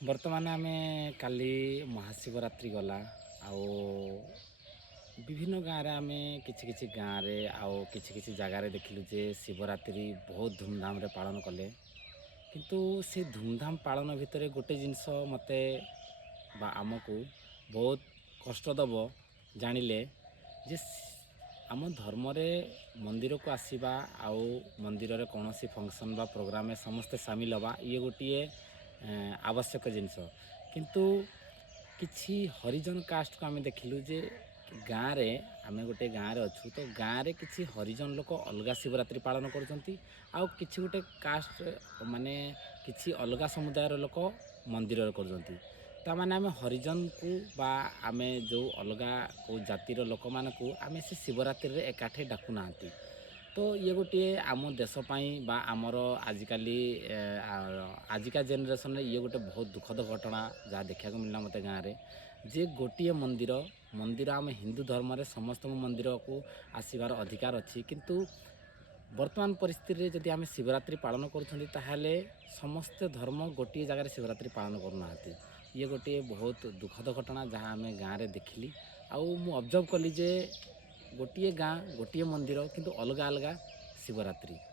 ବର୍ତ୍ତମାନ ଆମେ କାଲି ମହାଶିବରାତ୍ରି ଗଲା ଆଉ ବିଭିନ୍ନ ଗାଁରେ ଆମେ କିଛି କିଛି ଗାଁରେ ଆଉ କିଛି କିଛି ଜାଗାରେ ଦେଖିଲୁ ଯେ ଶିବରାତ୍ରି ବହୁତ ଧୁମଧାମରେ ପାଳନ କଲେ। କିନ୍ତୁ ସେ ଧୁମଧାମ ପାଳନ ଭିତରେ ଗୋଟେ ଜିନିଷ ମୋତେ ବା ଆମକୁ ବହୁତ କଷ୍ଟ ଦେବ ଜାଣିଲେ ଯେ ଆମ ଧର୍ମରେ ମନ୍ଦିରକୁ ଆସିବା ଆଉ ମନ୍ଦିରରେ କୌଣସି ଫଙ୍କସନ୍ ବା ପ୍ରୋଗ୍ରାମରେ ସମସ୍ତେ ସାମିଲ ହେବା ଇଏ ଗୋଟିଏ ଆବଶ୍ୟକ ଜିନିଷ। କିନ୍ତୁ କିଛି ହରିଜନ କାଷ୍ଟକୁ ଆମେ ଦେଖିଲୁ ଯେ ଗାଁରେ ଆମେ ଗୋଟେ ଗାଁରେ ଅଛୁ ତ ଗାଁରେ କିଛି ହରିଜନ ଲୋକ ଅଲଗା ଶିବରାତ୍ରି ପାଳନ କରୁଛନ୍ତି ଆଉ କିଛି ଗୋଟେ କାଷ୍ଟ ମାନେ କିଛି ଅଲଗା ସମୁଦାୟର ଲୋକ ମନ୍ଦିରରେ କରୁଛନ୍ତି। ତାମାନେ ଆମେ ହରିଜନକୁ ବା ଆମେ ଯେଉଁ ଅଲଗା କେଉଁ ଜାତିର ଲୋକମାନଙ୍କୁ ଆମେ ସେ ଶିବରାତ୍ରିରେ ଏକାଠି ଡାକୁନାହାନ୍ତି। ତ ଇଏ ଗୋଟିଏ ଆମ ଦେଶ ପାଇଁ ବା ଆମର ଆଜିକା ଜେନେରେସନରେ ଇଏ ଗୋଟେ ବହୁତ ଦୁଃଖଦ ଘଟଣା ଯାହା ଦେଖିବାକୁ ମିଳିଲା ମୋତେ ଗାଁରେ ଯେ ଗୋଟିଏ ମନ୍ଦିର ଆମେ ହିନ୍ଦୁ ଧର୍ମରେ ସମସ୍ତଙ୍କ ମନ୍ଦିରକୁ ଆସିବାର ଅଧିକାର ଅଛି। କିନ୍ତୁ ବର୍ତ୍ତମାନ ପରିସ୍ଥିତିରେ ଯଦି ଆମେ ଶିବରାତ୍ରି ପାଳନ କରୁଛନ୍ତି ତାହେଲେ ସମସ୍ତେ ଧର୍ମ ଗୋଟିଏ ଜାଗାରେ ଶିବରାତ୍ରି ପାଳନ କରୁନାହାନ୍ତି। ଇଏ ଗୋଟିଏ ବହୁତ ଦୁଃଖଦ ଘଟଣା ଯାହା ଆମେ ଗାଁରେ ଦେଖିଲି। ଆଉ ମୁଁ ଅବଜର୍ଭ କଲି ଯେ ଗୋଟିଏ ଗାଁ ଗୋଟିଏ ମନ୍ଦିର କିନ୍ତୁ ଅଲଗା ଅଲଗା ଶିବରାତ୍ରି।